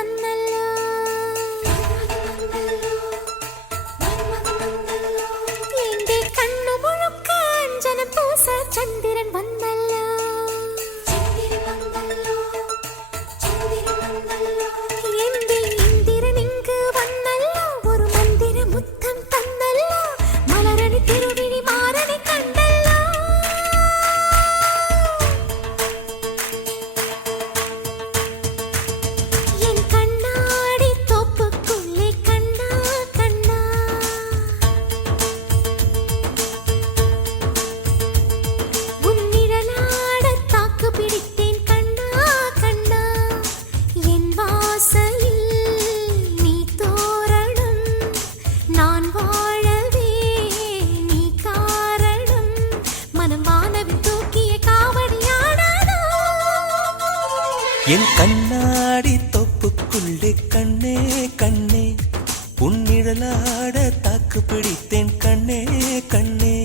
வந்தல்லோ எங்கே கண்ணு முழுக்க அஞ்சன பூச சந்திரன் வந்தல்லோ எங்கே இந்திரன் இங்கு வந்தல்லோ ஒரு மந்திர முத்தம் தந்தல்லோ மலரணி திருவிழி மாறனை கண்டல்லோ என் கண்ணாடி தோப்புக்குள்ளே கண்ணா கண்ணா உன் நிழலாட தாக்கு பிடித்தேன் கண்ணா கண்ணா என் வாசலில் நீ தோரணம் நான் வாழவே நீ காரணம் மனம் வானவில் தூக்கிய காவடியாடாதோ என் கண்ணாடி தொப்புக்குள்ளே கண்ணே கண்ணே உன் நிழலாட தாக்கு பிடித்தேன் கண்ணே கண்ணே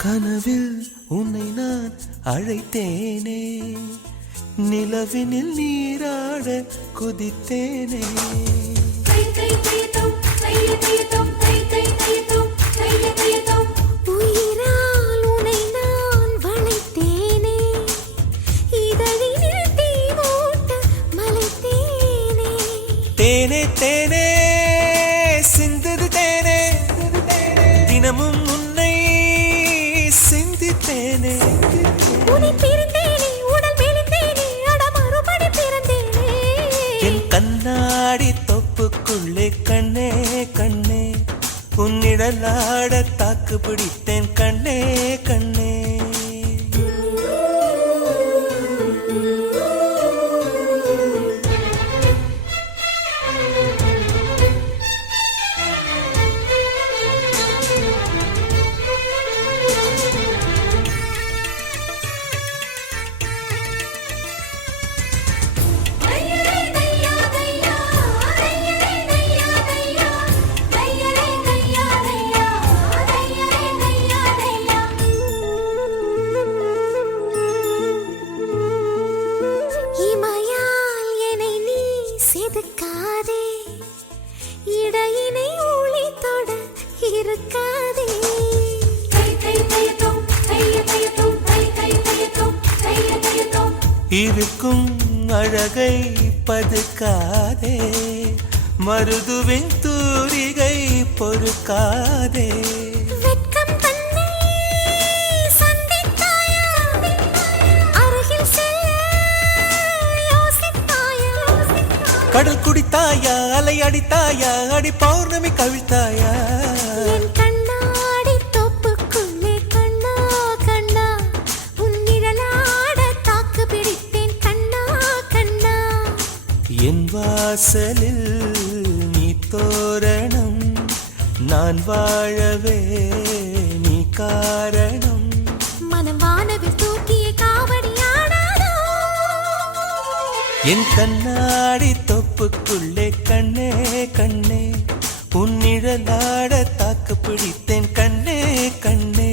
கனவில் உன்னை நான் அழைத்தேனே நிலவினில் நீராட குதித்தேனே உயிரால் உன்னை நான் வளைத்தேனே இதழினில் தீ மூட்ட மலைத்தேனே தேனே தேனே சிந்தது தேனே தினமும் உன்னை சிந்தித்தேனே உன்னை பிரிந்தேனே உடல் மெலிந்தேனே அட மறுபடி பிறந்தேனே என் கண்ணாடி தொப்புக்குள்ளே கண்ணே கண்ணே உன்னிடலாட தாக்கு பிடித்தேன் கண்ணே கண்ணே இமையால் என்னை நீ செதுக்காதே இடையினை ஊழி தொட இருக்காதே இருக்கும் அழகை பதுக்காதே மருதுவின் தூரிகை பொறுக்காதே வெட்கம் தன்னை சந்தித்தாயா அருகில் செல்ல யோசித்தாயா கடல் குடித்தாயா அலை அடித்தாயா அடி பௌர்ணமி கவிழ்த்தாயா என் கண்ணாடி தோப்புக்குள்ளே கண்ணா கண்ணா உன் நிழலாட தாக்கு பிடித்தேன் கண்ணா கண்ணா என் வாசலில் நீ தோரணம் நான் வாழவே நீ காரணம் மனம் வானவில் தூக்கிய காவடியாடாதோ என் கண்ணாடி தொப்புக்குள்ளே கண்ணே கண்ணே உன் நிழலாட தாக்கு பிடித்தேன் கண்ணே கண்ணே